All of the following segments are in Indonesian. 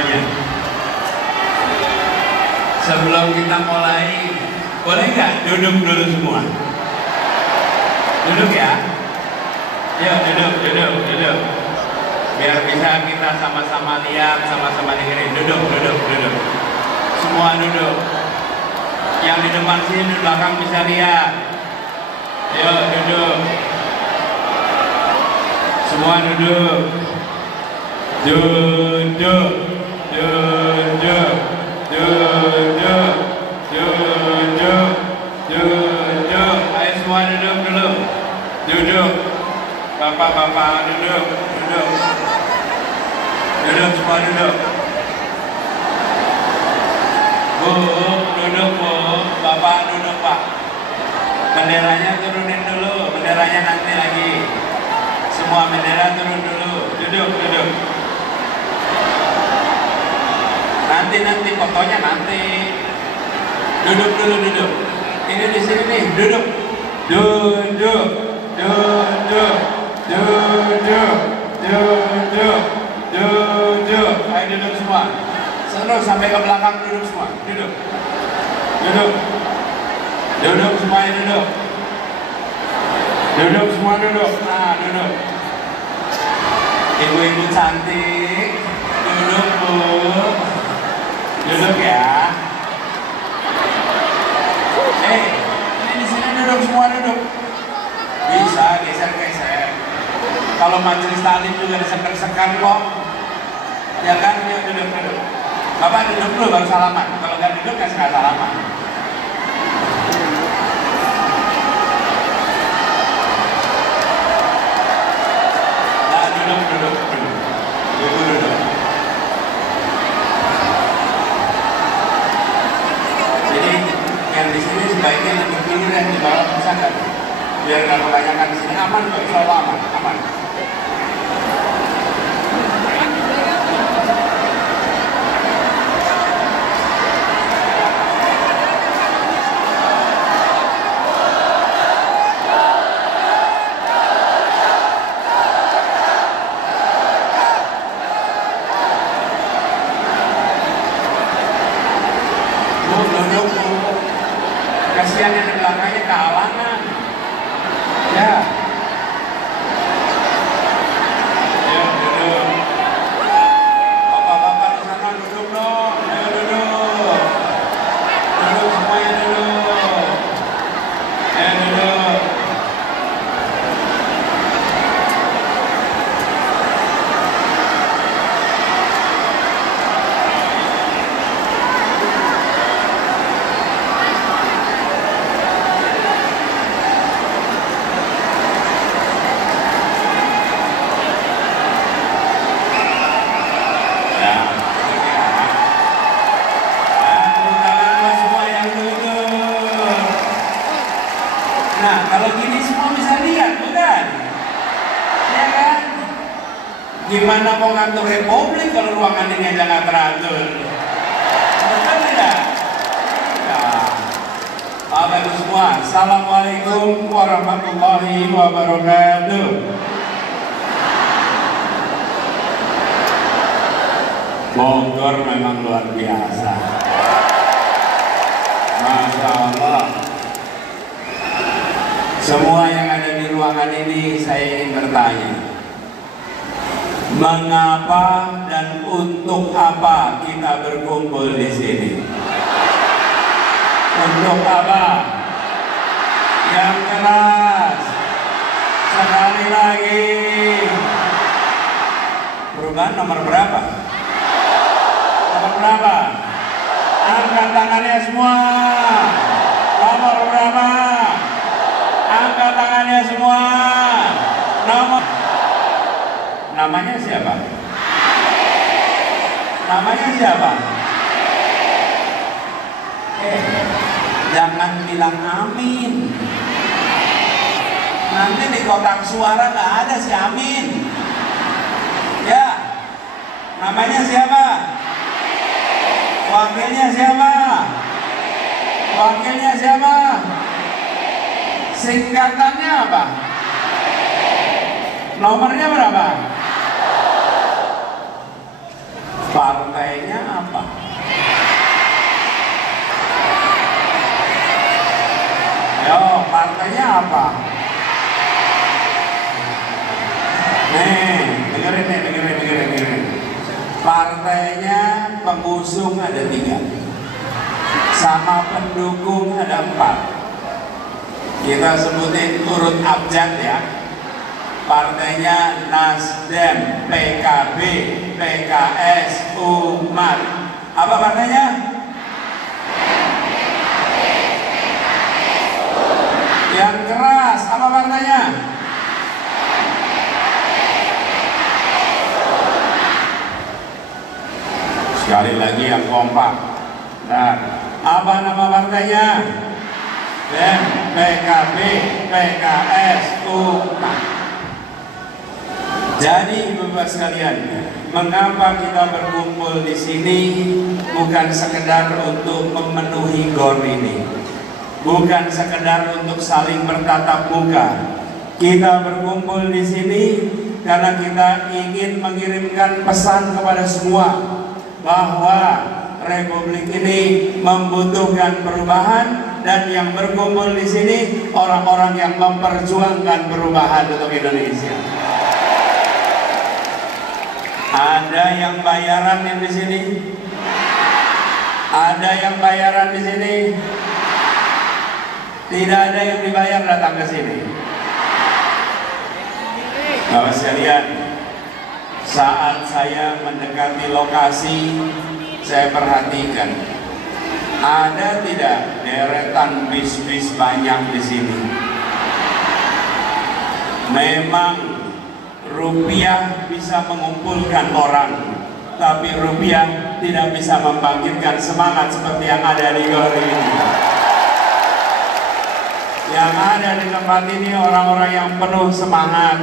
semuanya. Sebelum kita mulai, boleh nggak duduk dulu semua? Duduk ya. Yuk duduk. Biar bisa kita sama-sama lihat, sama-sama dengerin. Duduk. Semua duduk. Yang di depan sini, di belakang bisa lihat. Yuk duduk. Semua duduk. Duduk. Ayo semua duduk dulu. Duduk. Bapak-bapak duduk. Duduk semua duduk. Bu, duduk bu. Bapak duduk pak. Benderanya turunin dulu. Benderanya nanti lagi. Semua bendera turun dulu. Duduk. Nanti fotonya nanti. Duduk dulu. Ini di sini nih. Duduk. Ayo duduk semua. Terus sampai ke belakang duduk semua. Duduk semuanya duduk. Duduk semua duduk. Nah duduk. Ibu-ibu cantik. Duduk bu. Duduk ya. Ini di sini duduk semua duduk. Bisa geser. Kalau majelis taklim juga disekan-sekan kok. Ya kan, yuk duduk. Bapak duduk dulu baru salaman. Kalau nggak duduk nggak salaman. Nah duduk. Jadi yang di sini sebaiknya lebih dulu dan di bawah bisa nggak? Biar nggak kebanyakan di sini aman kok, insya Allah aman. Kasihan yang di belakangnya kehalangan. Ya. Duduk. Bapak-bapak di sana duduk dong. Ayo duduk. Duduk semuanya duduk. Ayo duduk. Nah, kalau gini semua bisa lihat, bukan? Ya kan? Gimana mau ngatur republik kalau ruangan ini aja nggak teratur? Betul tidak? Ya. Bapak Ibu semua, Assalamualaikum warahmatullahi wabarakatuh. Bogor memang luar biasa. Masya Allah. Semua yang ada di ruangan ini saya ingin bertanya, mengapa dan untuk apa kita berkumpul di sini? Untuk apa? Yang keras. Sekali lagi. Perubahan nomor berapa? Nomor berapa? Angkat tangannya semua. Nomor berapa? Angkat tangannya semua. Namanya siapa? Namanya siapa? Jangan bilang amin. Nanti di kotak suara nggak ada si amin. Ya, namanya siapa? Wakilnya siapa? Wakilnya siapa? Singkatannya apa? Nomornya berapa? Partai Partainya pengusung ada 3, sama pendukung ada 4. Kita sebutin urut abjad ya. Partainya Nasdem, PKB, PKS, Umat. Apa partainya? Yang keras, apa partainya? Sekali lagi yang kompak. Nah, apa nama partainya? Nasdem, PKB, PKS, Umat. Jadi Bapak sekalian, mengapa kita berkumpul di sini? Bukan sekedar untuk memenuhi GOR ini, bukan sekedar untuk saling bertatap muka. Kita berkumpul di sini karena kita ingin mengirimkan pesan kepada semua bahwa Republik ini membutuhkan perubahan, dan yang berkumpul di sini orang-orang yang memperjuangkan perubahan untuk Indonesia. Ada yang bayaran yang di sini? Ada yang bayaran di sini? Tidak ada yang dibayar datang ke sini. Bapak sekalian, saat saya mendekati lokasi, saya perhatikan ada tidak deretan bis-bis banyak di sini. Memang rupiah bisa mengumpulkan orang, tapi rupiah tidak bisa membangkitkan semangat seperti yang ada di GOR ini. Yang ada di tempat ini orang-orang yang penuh semangat,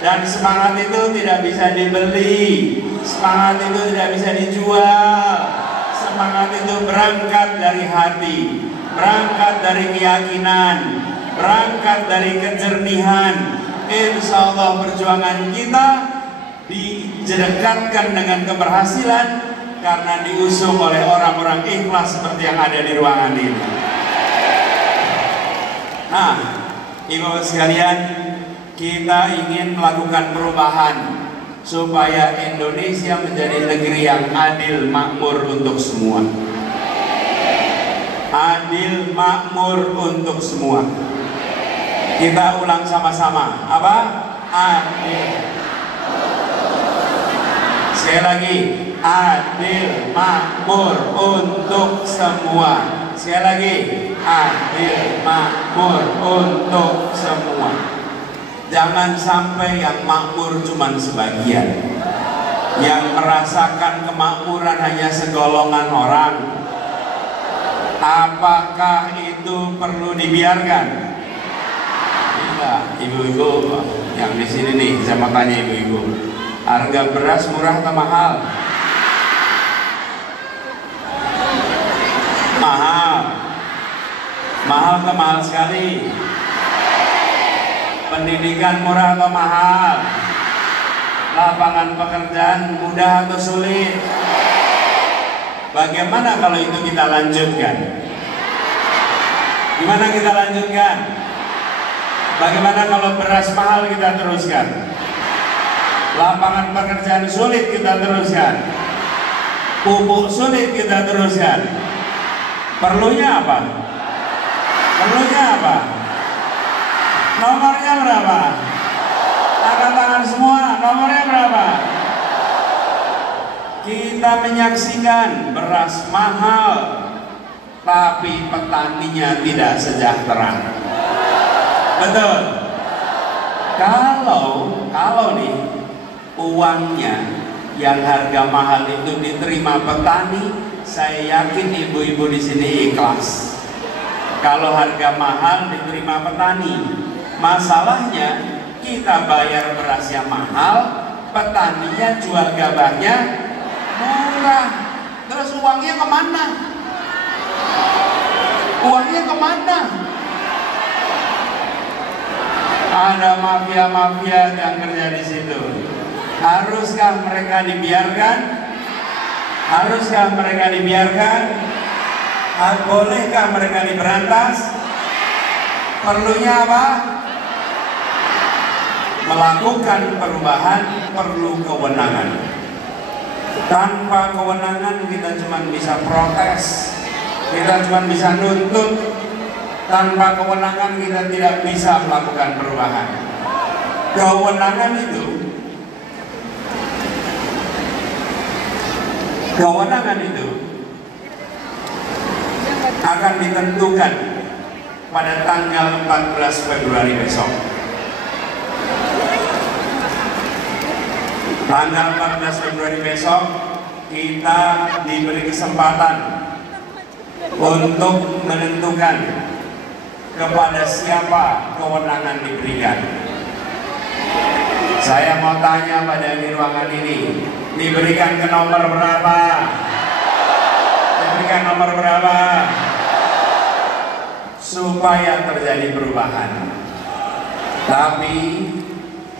dan semangat itu tidak bisa dibeli, semangat itu tidak bisa dijual. Semangat itu berangkat dari hati, berangkat dari keyakinan, berangkat dari kejernihan. Insya Allah perjuangan kita didekatkan dengan keberhasilan karena diusung oleh orang-orang ikhlas seperti yang ada di ruangan ini. Nah, Ibu sekalian, kita ingin melakukan perubahan supaya Indonesia menjadi negeri yang adil makmur untuk semua. Adil makmur untuk semua. Kita ulang sama-sama. Apa? Adil. Sekali lagi, adil makmur untuk semua. Sekali lagi, adil makmur untuk semua. Jangan sampai yang makmur cuma sebagian, yang merasakan kemakmuran hanya segolongan orang. Apakah itu perlu dibiarkan? Ibu-ibu yang di sini nih, saya mau tanya ibu-ibu, harga beras murah atau mahal? Mahal. Mahal atau mahal sekali? Pendidikan murah atau mahal? Lapangan pekerjaan mudah atau sulit? Bagaimana kalau itu kita lanjutkan? Gimana kita lanjutkan? Bagaimana kalau beras mahal kita teruskan? Lapangan pekerjaan sulit kita teruskan? Pupuk sulit kita teruskan? Perlunya apa? Perlunya apa? Nomornya berapa? Angkat tangan semua, nomornya berapa? Kita menyaksikan beras mahal, tapi petaninya tidak sejahtera. Betul. Kalau nih uangnya yang harga mahal itu diterima petani, saya yakin ibu-ibu di sini ikhlas. Kalau harga mahal diterima petani, masalahnya kita bayar berasnya mahal, petaninya jual gabahnya murah. Terus uangnya kemana? Uangnya kemana? Ada mafia-mafia yang kerja di situ. Haruskah mereka dibiarkan? Haruskah mereka dibiarkan? Bolehkah mereka diberantas? Perlunya apa? Melakukan perubahan perlu kewenangan. Tanpa kewenangan kita cuma bisa protes, kita cuma bisa nuntut. Tanpa kewenangan kita tidak bisa melakukan perubahan. Kewenangan itu akan ditentukan pada tanggal 14 Februari besok. Tanggal 14 Februari besok kita diberi kesempatan untuk menentukan kepada siapa kewenangan diberikan. Saya mau tanya pada di ruangan ini, diberikan ke nomor berapa? Diberikan nomor berapa? Supaya terjadi perubahan. Tapi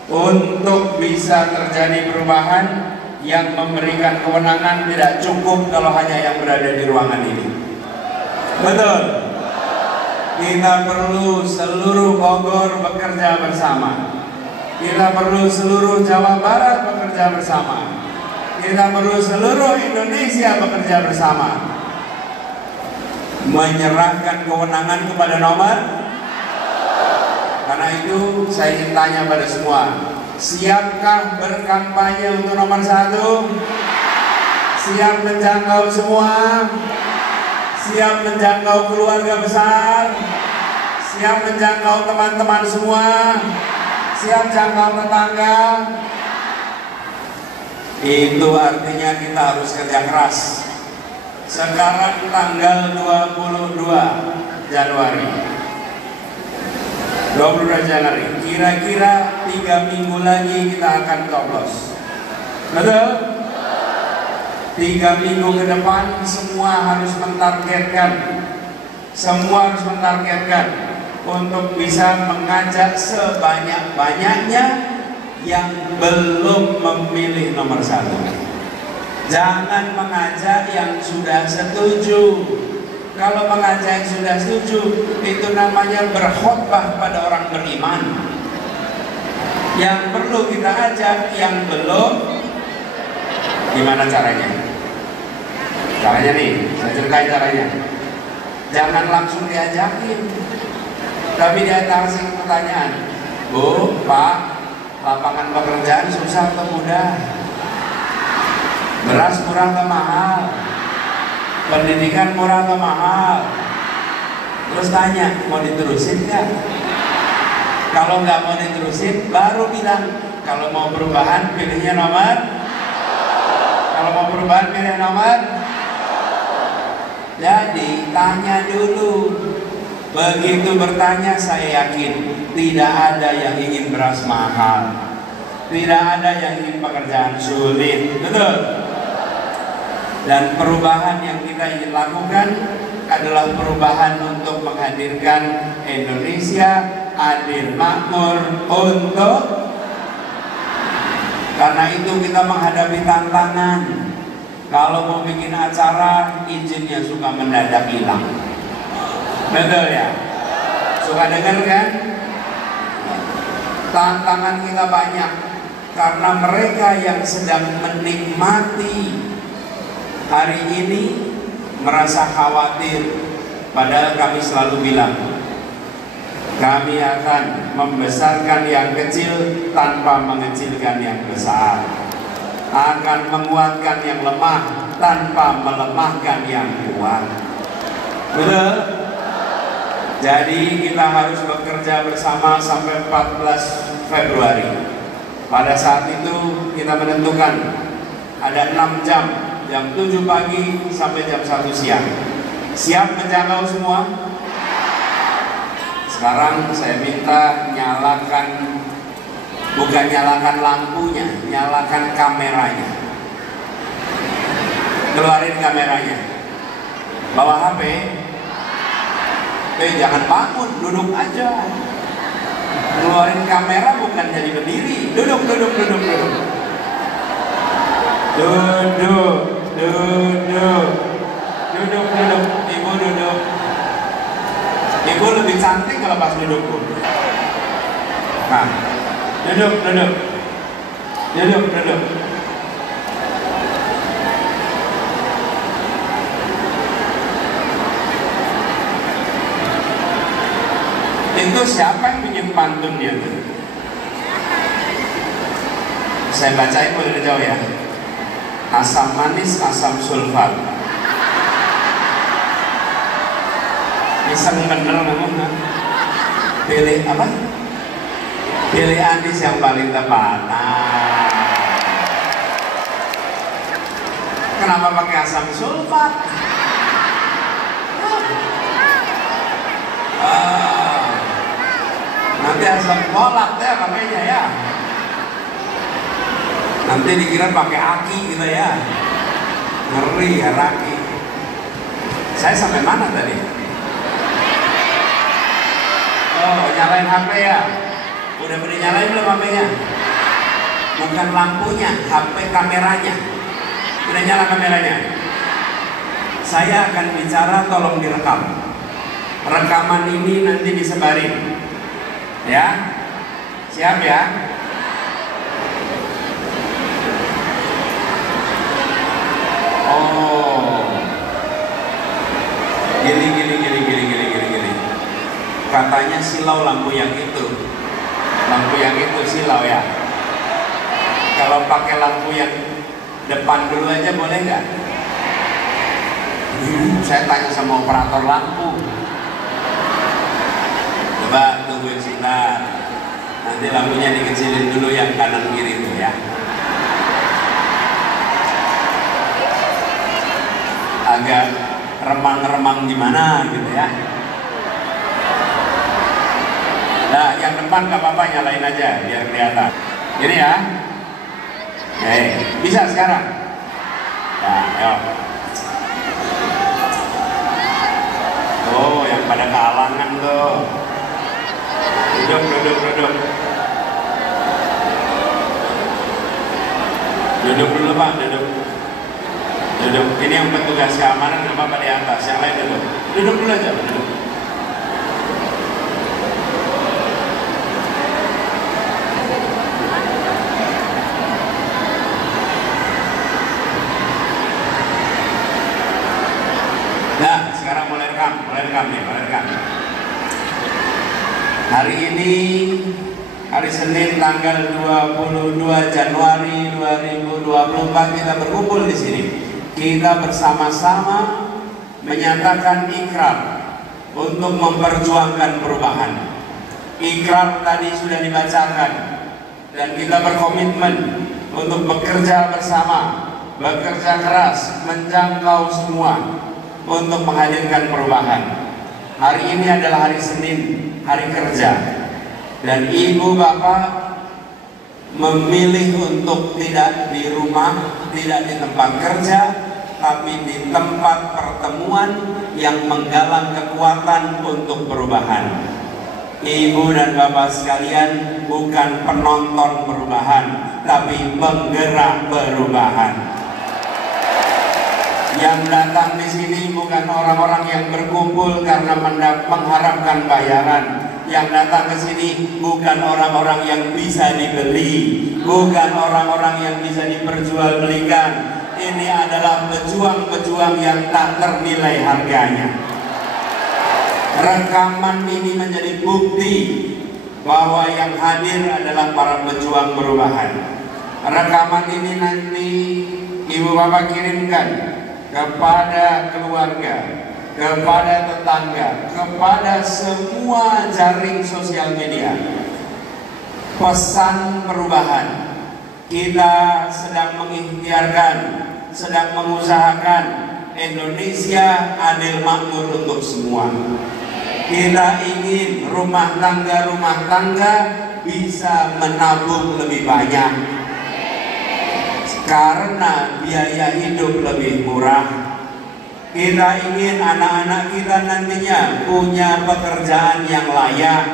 untuk bisa terjadi perubahan, yang memberikan kewenangan tidak cukup kalau hanya yang berada di ruangan ini. Betul? Kita perlu seluruh Bogor bekerja bersama. Kita perlu seluruh Jawa Barat bekerja bersama. Kita perlu seluruh Indonesia bekerja bersama. Menyerahkan kewenangan kepada nomor. Karena itu saya ingin tanya pada semua, siapkah berkampanye untuk nomor 1? Siap menjangkau semua? Siap menjangkau keluarga besar? Siap menjangkau teman-teman semua? Siap jangkau tetangga? Itu artinya kita harus kerja keras. Sekarang tanggal 22 Januari, kira-kira 3 minggu lagi kita akan coblos. Betul? 3 minggu ke depan semua harus mentargetkan untuk bisa mengajak sebanyak-banyaknya yang belum memilih nomor 1. Jangan mengajak yang sudah setuju. Kalau mengajak yang sudah setuju, itu namanya berkhotbah pada orang beriman. Yang perlu kita ajak yang belum. Gimana caranya? Caranya nih, saya ceritain caranya. Jangan langsung diajakin, tapi dia kasih pertanyaan. Bu, Pak, lapangan pekerjaan susah atau mudah? Beras murah atau mahal? Pendidikan murah atau mahal? Terus tanya, mau diterusin nggak? Kalau nggak mau diterusin, baru bilang kalau mau perubahan pilihnya nomor. Kalau mau perubahan pilih nomor. Jadi tanya dulu. Begitu bertanya, saya yakin tidak ada yang ingin beras mahal, tidak ada yang ingin pekerjaan sulit. Betul? Dan perubahan yang kita ingin lakukan adalah perubahan untuk menghadirkan Indonesia adil makmur untuk. Karena itu kita menghadapi tantangan. Kalau mau bikin acara, izinnya suka mendadak hilang. Betul ya? Suka dengar kan? Tantangan kita banyak karena mereka yang sedang menikmati hari ini merasa khawatir. Padahal kami selalu bilang, kami akan membesarkan yang kecil tanpa mengecilkan yang besar, akan menguatkan yang lemah tanpa melemahkan yang kuat. Betul? Jadi kita harus bekerja bersama sampai 14 Februari. Pada saat itu kita menentukan ada 6 jam, jam 7 pagi sampai jam 1 siang. Siap menjangkau semua? Sekarang saya minta nyalakan, bukan nyalakan lampunya, nyalakan kameranya. Keluarin kameranya. Bawa HP. Jangan bangun, duduk aja. Keluarin kamera bukan jadi berdiri. Duduk. Ibu duduk. Ibu lebih cantik kalau pas duduk. Nah, duduk. siapa yang bikin pantunnya tuh? Saya bacain boleh jauh ya. Asam manis, asam sulfat. Iseng bener ngomong. Pilih apa? Pilih anis yang paling tepat. Nah, kenapa pakai asam sulfat? Nanti asam folat ya pakainya ya. Nanti dikira pakai aki gitu ya. Ngeri ya aki. Saya sampai mana tadi? Oh, nyalain HP ya. Udah pada nyalain belum HP-nya? Bukan lampunya, HP kameranya. Udah nyala kameranya. Saya akan bicara, tolong direkam. Rekaman ini nanti disebarin. Ya, siap ya? Oh, gini. Katanya silau lampu yang itu. Lampu yang itu silau ya. Kalau pakai lampu yang depan dulu aja boleh nggak? Saya tanya sama operator lampu. Coba tungguin sebentar. Nanti lampunya dikecilin dulu yang kanan kiri itu ya. Agak remang-remang gimana gitu ya. Nah, yang depan gak apa-apa, nyalain aja biar kelihatan. Gini ya. Bisa sekarang? Nah, yuk. Oh, yang pada kealangan tuh. Duduk. Duduk dulu Pak, duduk. Ini yang petugas keamanan gak apa-apa di atas, yang lain duduk. Duduk dulu aja, duduk. Nah, sekarang mulai rekam nih. Hari ini, hari Senin tanggal 22 Januari 2024 kita berkumpul di sini. Kita bersama-sama menyatakan ikrar untuk memperjuangkan perubahan. Ikrar tadi sudah dibacakan dan kita berkomitmen untuk bekerja bersama, bekerja keras, menjangkau semua untuk menghadirkan perubahan. Hari ini adalah hari Senin, hari kerja, dan ibu bapak memilih untuk tidak di rumah, tidak di tempat kerja, tapi di tempat pertemuan yang menggalang kekuatan untuk perubahan. Ibu dan bapak sekalian bukan penonton perubahan, tapi penggerak perubahan. Yang datang di sini bukan orang-orang yang berkumpul karena mengharapkan bayaran. Yang datang ke sini bukan orang-orang yang bisa dibeli, bukan orang-orang yang bisa diperjualbelikan. Ini adalah pejuang-pejuang yang tak ternilai harganya. Rekaman ini menjadi bukti bahwa yang hadir adalah para pejuang perubahan. Rekaman ini nanti ibu bapak kirimkan kepada keluarga, kepada tetangga, kepada semua jaring sosial media. Pesan perubahan. Kita sedang mengikhtiarkan, sedang mengusahakan Indonesia adil makmur untuk semua. Kita ingin rumah tangga bisa menabung lebih banyak karena biaya hidup lebih murah. Kita ingin anak-anak kita nantinya punya pekerjaan yang layak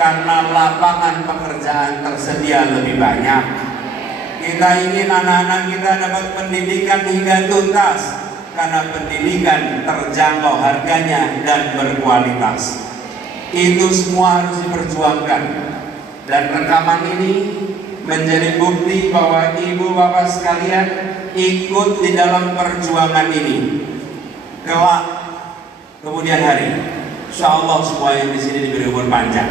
karena lapangan pekerjaan tersedia lebih banyak. Kita ingin anak-anak kita dapat pendidikan hingga tuntas karena pendidikan terjangkau harganya dan berkualitas. Itu semua harus diperjuangkan, dan rekaman ini menjadi bukti bahwa ibu bapak sekalian ikut di dalam perjuangan ini. Kelak kemudian hari Insya Allah semua yang di sini diberi umur panjang,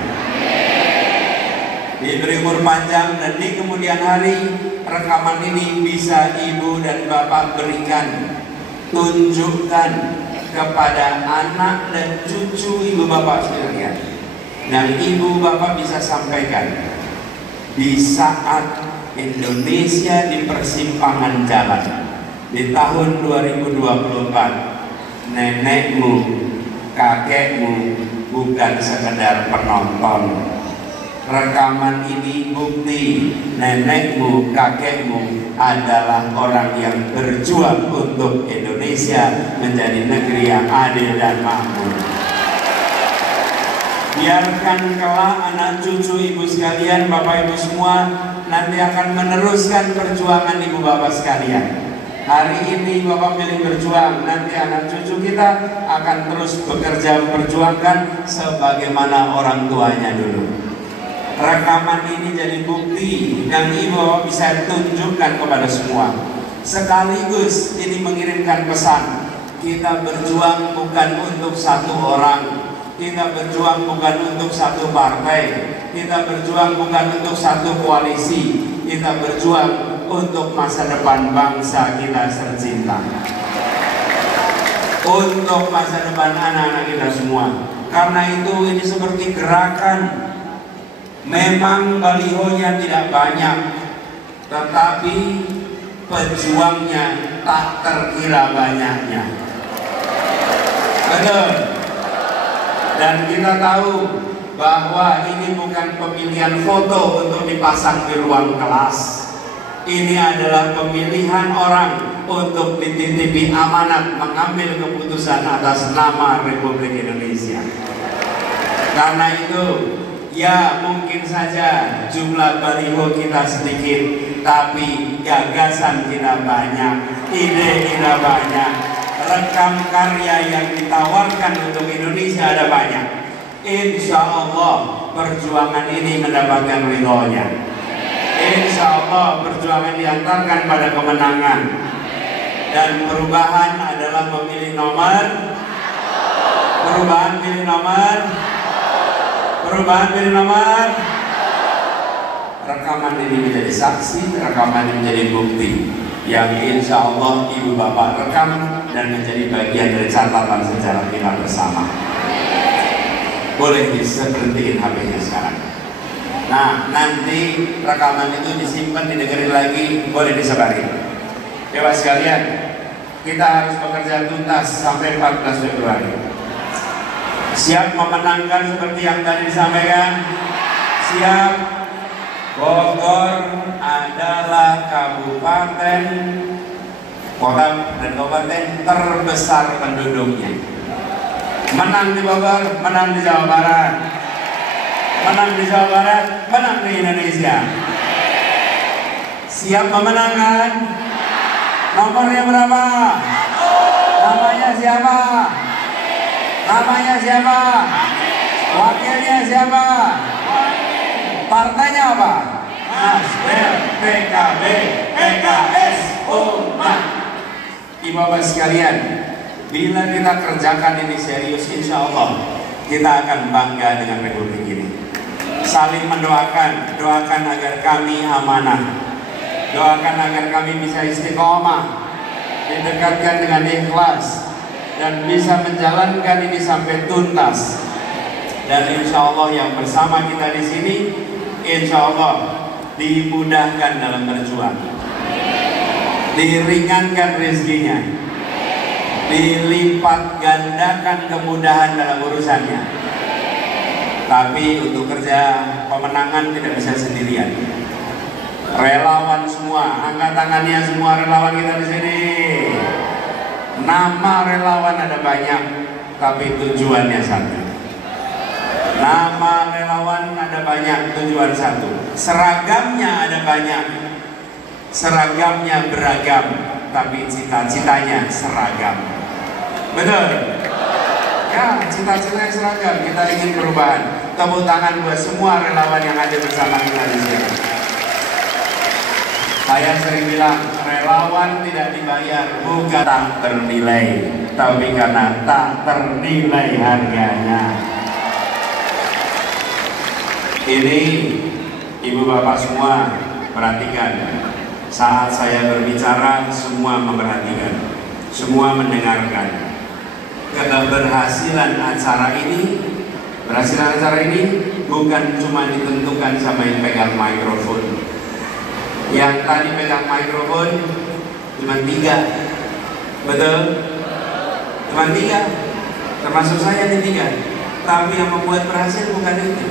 diberi umur panjang, dan di kemudian hari rekaman ini bisa ibu dan bapak berikan, tunjukkan kepada anak dan cucu ibu bapak sekalian, dan ibu bapak bisa sampaikan di saat Indonesia di persimpangan jalan di tahun 2024, nenekmu, kakekmu bukan sekedar penonton. Rekaman ini bukti nenekmu, kakekmu adalah orang yang berjuang untuk Indonesia menjadi negeri yang adil dan makmur. Biarkan kelak anak cucu ibu sekalian, bapak ibu semua nanti akan meneruskan perjuangan ibu bapak sekalian. Hari ini bapak milih berjuang, nanti anak cucu kita akan terus bekerja memperjuangkan sebagaimana orang tuanya dulu. Rekaman ini jadi bukti yang ibu bisa tunjukkan kepada semua. Sekaligus ini mengirimkan pesan, kita berjuang bukan untuk satu orang, kita berjuang bukan untuk satu partai, kita berjuang bukan untuk satu koalisi, kita berjuang untuk masa depan bangsa kita tercinta, untuk masa depan anak-anak kita semua. Karena itu ini seperti gerakan. Memang balihonya tidak banyak, tetapi pejuangnya tak terkira banyaknya. Betul. Dan kita tahu bahwa ini bukan pemilihan foto untuk dipasang di ruang kelas. Ini adalah pemilihan orang untuk dititipi amanat mengambil keputusan atas nama Republik Indonesia. Karena itu, ya mungkin saja jumlah baliho kita sedikit, tapi gagasan kita banyak, ide kita banyak, rekam karya yang ditawarkan untuk Indonesia ada banyak. Insya Allah perjuangan ini mendapatkan ridhonya. Insya Allah perjuangan diantarkan pada kemenangan. Dan perubahan adalah memilih nomor, perubahan pilih nomor, perubahan pilih nomor. Rekaman ini menjadi saksi, rekaman ini menjadi bukti yang insya Allah ibu bapak rekam dan menjadi bagian dari catatan sejarah kita bersama. Boleh diberhentiin HP-nya sekarang. Nah, nanti rekaman itu disimpan, didengerin lagi, boleh disebarin. Dewa sekalian, kita harus bekerja tuntas sampai 14 Februari. Siap memenangkan seperti yang tadi disampaikan? Siap. Bogor adalah kabupaten, kota dan kabupaten terbesar penduduknya. Menang di Bogor, menang di Jawa Barat. Menang di Jawa Barat, menang di Indonesia. Siap memenangkan? Nomornya berapa? Namanya siapa? Namanya siapa? Wakilnya siapa? Partainya apa? Nasdem, PKB, PKS, Umat. Ibu bapak sekalian, bila kita kerjakan ini serius, insya Allah kita akan bangga dengan Republik ini. Saling mendoakan, doakan agar kami amanah, doakan agar kami bisa istiqomah, didekatkan dengan ikhlas, dan bisa menjalankan ini sampai tuntas. Dan insya Allah yang bersama kita di sini, insya Allah dimudahkan dalam berjuang, diringankan rezekinya, dilipat gandakan kemudahan dalam urusannya. Tapi untuk kerja pemenangan tidak bisa sendirian. Relawan semua, angkat tangannya semua relawan kita di sini. Nama relawan ada banyak, tapi tujuannya satu. Nama relawan ada banyak, tujuan satu. Seragamnya ada banyak, seragamnya beragam, tapi cita-citanya seragam. Betul? Ya, cita-citanya seragam. Kita ingin perubahan. Tepuk tangan buat semua relawan yang ada bersama kita di sini. Saya sering bilang, relawan tidak dibayar, bukan tak bernilai. tapi karena tak ternilai harganya. Ini ibu bapak semua perhatikan, saat saya berbicara semua memperhatikan, semua mendengarkan. Keberhasilan acara ini bukan cuma ditentukan sama yang pegang mikrofon. Yang tadi pegang mikrofon cuma 3, betul? Cuma 3, termasuk saya di 3. Tapi yang membuat berhasil bukan itu.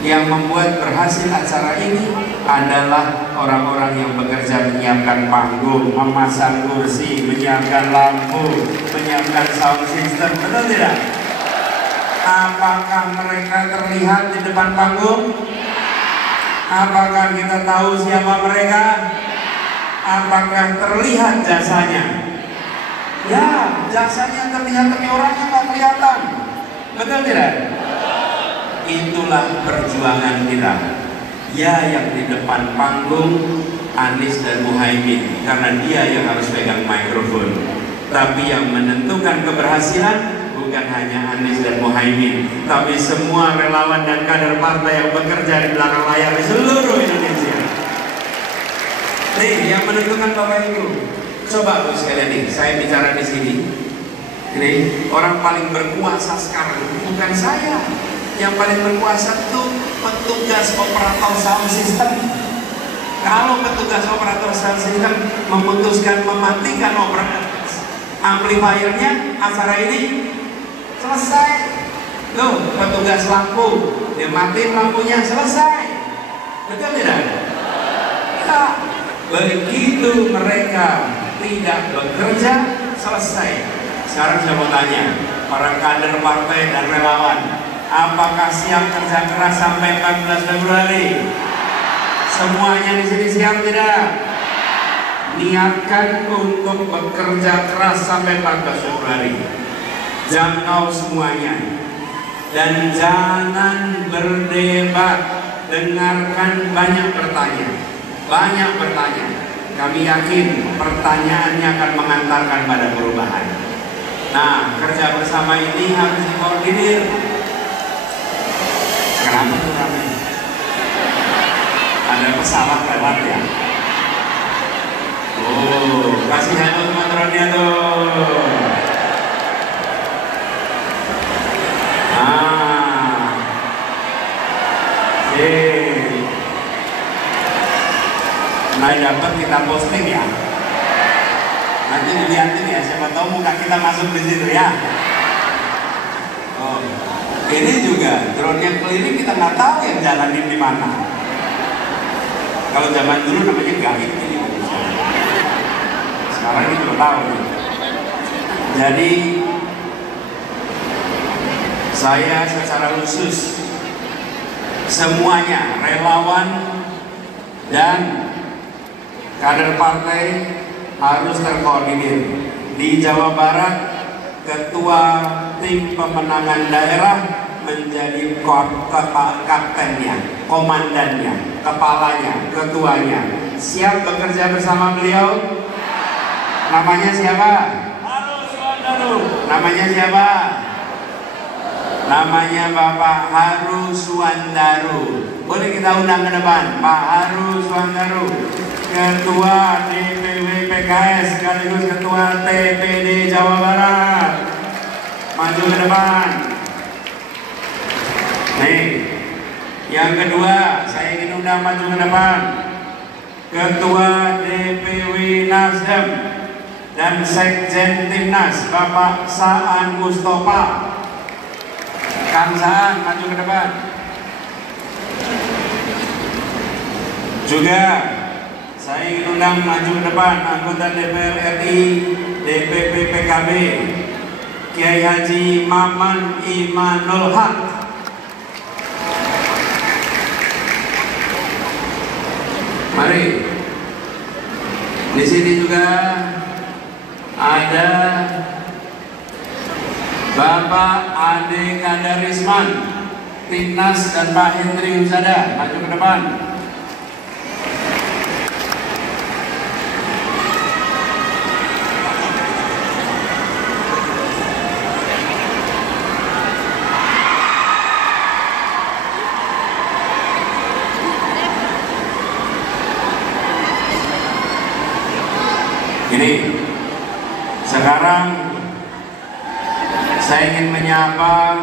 Yang membuat berhasil acara ini adalah orang-orang yang bekerja menyiapkan panggung, memasang kursi, menyiapkan lampu, menyiapkan sound system, betul tidak? Apakah mereka terlihat di depan panggung? Apakah kita tahu siapa mereka? Apakah terlihat jasanya? Ya, jasanya terlihat tapi orangnya nggak kelihatan, betul tidak? Itulah perjuangan kita. Ya, yang di depan panggung Anies dan Muhaimin, karena dia yang harus pegang mikrofon. Tapi yang menentukan keberhasilan bukan hanya Anies dan Muhaimin, tapi semua relawan dan kader partai yang bekerja di belakang layar di seluruh Indonesia. Nih, yang menentukan Bapak Ibu. Coba Bu sekalian nih, saya bicara di sini. Ini orang paling berkuasa sekarang bukan saya. Yang paling berkuasa itu petugas operator sound system. Kalau petugas operator sound system memutuskan mematikan amplifiernya, acara ini selesai. Loh, petugas lampu dia matiin lampunya, selesai. Betul tidak? Ya, begitu mereka tidak bekerja, selesai. Sekarang saya mau tanya para kader partai dan relawan, apakah siap kerja keras sampai 14 Februari? Semuanya di sini siap tidak? Niatkan untuk bekerja keras sampai 14 Februari. Jangkau semuanya. Dan jangan berdebat. Dengarkan, banyak bertanya. Banyak bertanya. Kami yakin pertanyaannya akan mengantarkan pada perubahan. Nah, kerja bersama ini harus dikoordinir. Kenapa tuh ramai? Ada pesawat lewat ya? Oh, kasih halo teman-temannya tuh. Nah, dapat kita posting ya. Nanti dilihatin ya, siapa tahu muka kita masuk di situ ya. Oh, ini juga drone yang keliling kita nggak tahu yang jalanin di mana. Kalau zaman dulu namanya gaib ini. Sekarang ini belum tahu. Jadi saya secara khusus semuanya relawan dan kader partai harus terkoordinir. Di Jawa Barat, ketua tim pemenangan daerah menjadi kaptennya, komandannya, kepalanya, ketuanya. Siap bekerja bersama beliau? Namanya siapa? Haru Suwandaru. Namanya siapa? Namanya Bapak Haru Suwandaru. Boleh kita undang ke depan Pak Haru Suwandaru, Ketua DPW PKS sekaligus Ketua TPD Jawa Barat. Maju ke depan. Nih, yang kedua saya ingin undang maju ke depan Ketua DPW Nasdem dan Sekjen Timnas Bapak Saan Mustafa. Kang Saan maju ke depan. Juga saya ingin undang maju ke depan anggota DPR RI DPP PKB Kiai Haji Maman Imanul Haq. Mari. Di sini juga ada Bapak Ade Kadarisman Timnas dan Pak Hendri Husada maju ke depan. Ini sekarang saya ingin menyapa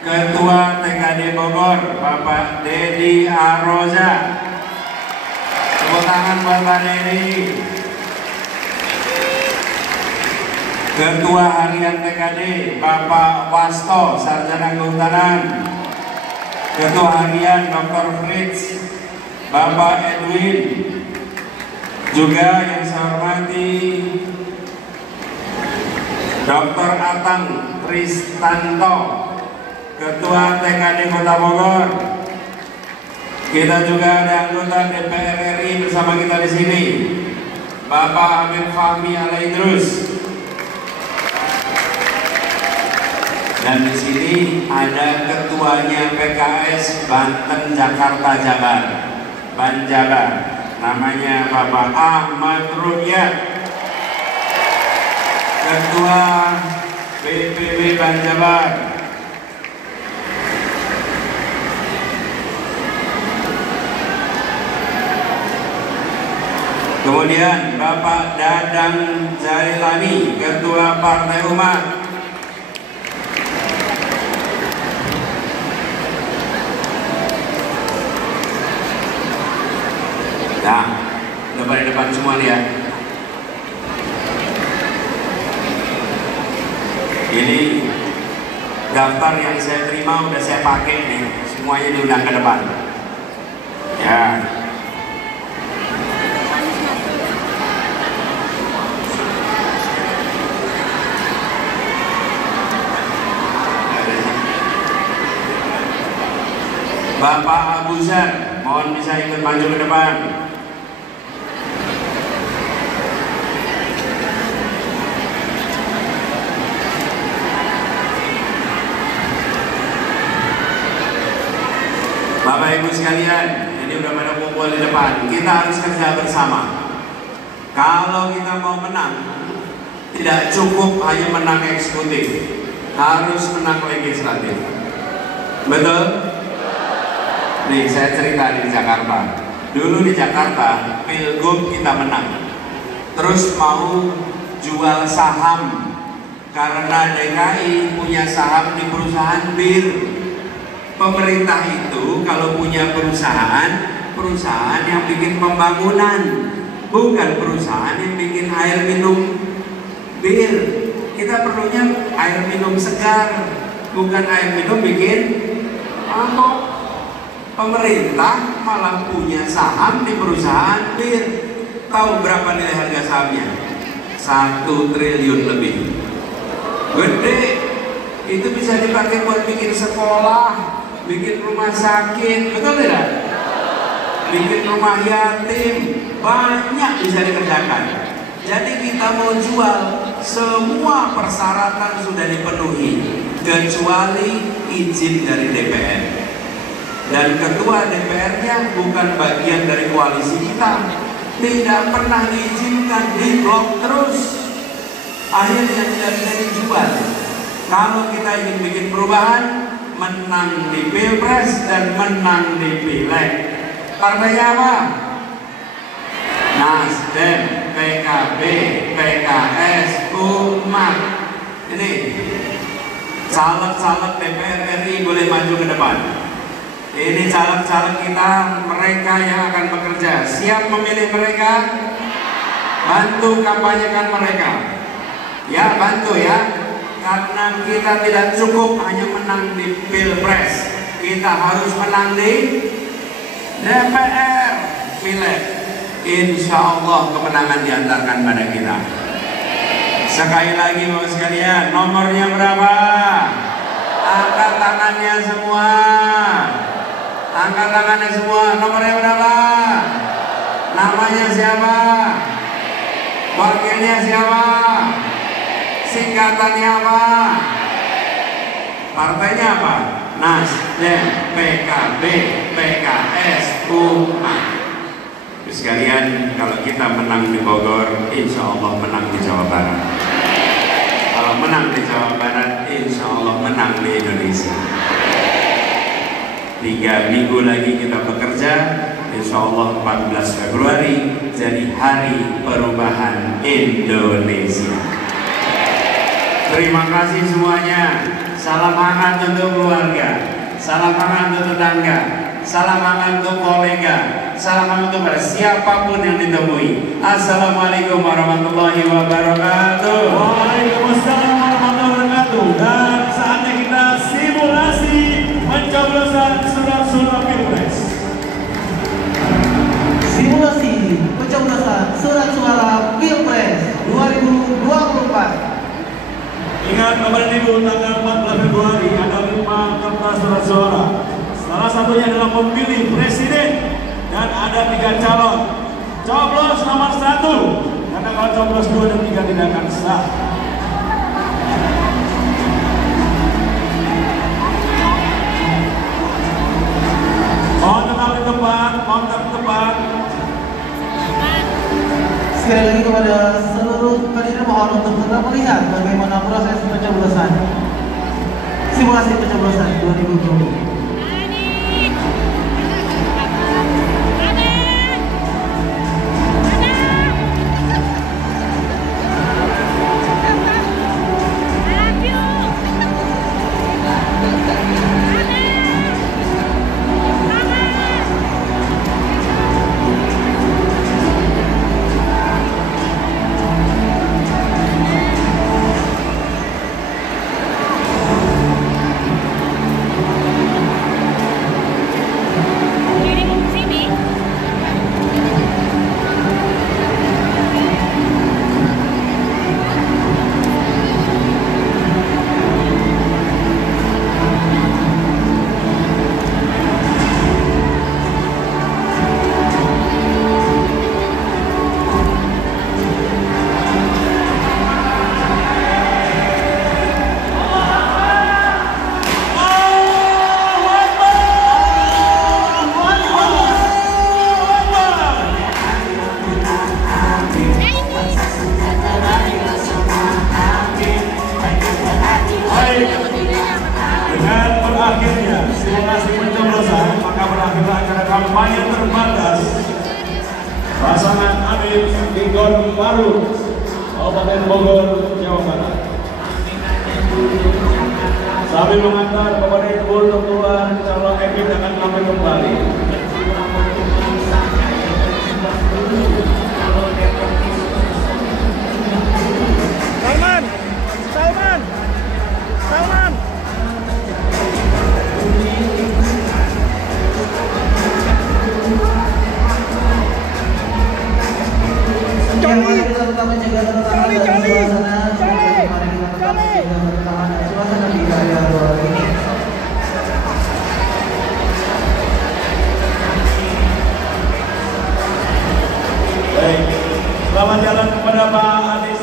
Ketua TKD Bogor, Bapak Dedi Aroza. Tepuk tangan buat Pak Dedi. Ketua Harian TKD, Bapak Wasto, Sarjana Kehutanan. Ketua Harian Dr. Fritz, Bapak Edwin. Juga yang saya hormati Dr. Atang Tristanto, Ketua TKD Kota Bogor. Kita juga ada anggota DPR RI bersama kita di sini, Bapak Amir Fahmi Alaidrus. Dan di sini ada ketuanya PKS Banten Jakarta Jabar, Banjabar. Namanya Bapak Ahmad Rukyat, Ketua BPB Banjabar. Kemudian Bapak Dadang Jailani, Ketua Partai Umat. Nah, udah pada depan semua nih ya. Ini daftar yang saya terima udah saya pakai nih, semuanya diundang ke depan. Ya. Bapak Abu Zar, mohon bisa ikut maju ke depan. Bapak Ibu sekalian, ini udah pada kumpul di depan. Kita harus kerja bersama. Kalau kita mau menang, tidak cukup hanya menang eksekutif, harus menang legislatif. Betul? Nih saya cerita di Jakarta. Dulu di Jakarta, Pilgub kita menang. Terus mau jual saham karena DKI punya saham di perusahaan bir. Pemerintah itu kalau punya perusahaan yang bikin pembangunan, bukan perusahaan yang bikin air minum bir. Kita perlunya air minum segar, bukan air minum bikin mabok. Pemerintah malah punya saham di perusahaan bir. Tahu berapa nilai harga sahamnya? 1 triliun lebih. Gede. Itu bisa dipakai buat bikin sekolah, bikin rumah sakit, betul tidak? Bikin rumah yatim, banyak bisa dikerjakan. Jadi kita mau jual, semua persyaratan sudah dipenuhi, kecuali izin dari DPR. Dan ketua DPR-nya bukan bagian dari koalisi kita, tidak pernah diizinkan, diblok terus. Akhirnya tidak bisa dijual. Kalau kita ingin bikin perubahan, menang di Pilpres dan menang di Pileg, partainya apa? Nasdem, PKB, PKS, Umat. Ini caleg-caleg DPR RI boleh maju ke depan. Ini caleg-caleg kita, mereka yang akan bekerja. Siap memilih mereka? Bantu kampanyekan mereka. Ya, bantu ya. Karena kita tidak cukup hanya menang di Pilpres, kita harus menang di DPR, Pileg. Insya Allah kemenangan diantarkan pada kita. Sekali lagi Bapak sekalian, nomornya berapa? Angkat tangannya semua. Angkat tangannya semua. Nomornya berapa? Namanya siapa? Wakilnya siapa? Singkatannya apa? Partainya apa? Nasdem, PKB, PKS, Umat. Sekalian, kalau kita menang di Bogor, insya Allah menang di Jawa Barat. Kalau menang di Jawa Barat, insya Allah menang di Indonesia. 3 minggu lagi kita bekerja, insya Allah 14 Februari jadi hari perubahan Indonesia. Terima kasih semuanya. Salam hangat untuk keluarga, salam hangat untuk tetangga, salam hangat untuk kolega, salam hangat untuk siapapun yang ditemui. Assalamualaikum warahmatullahi wabarakatuh. Waalaikumsalam warahmatullahi wabarakatuh. Dan saatnya kita simulasi pencoblosan surat-surat Pilpres. Simulasi pencoblosan surat suara Pilpres 2024. Ingat Bapak dan Ibu, tanggal 14 Februari ada 5 kertas surat suara. Salah satunya adalah memilih presiden dan ada 3 calon. Coblos nomor 1, karena kalau coblos 2 dan 3 tidak akan sah. Mohon tetap di tempat, mohon tetap di tempat. Sekali lagi kepada seluruh kandidat mohon untuk tetap melihat bagaimana proses pencoblosan. Simulasi pencoblosan 2020. Akhirnya simulasi pencoblosan, maka berakhirlah acara kampanye terbatas pasangan Amin Gingon Baru, Kabupaten Bogor, Jawa Barat. Sambil mengantar Bapak dan Ibu Tuan calon Emin akan kami kembali. Salman, Salman, Salman. Baik, selamat jalan kepada Pak Anies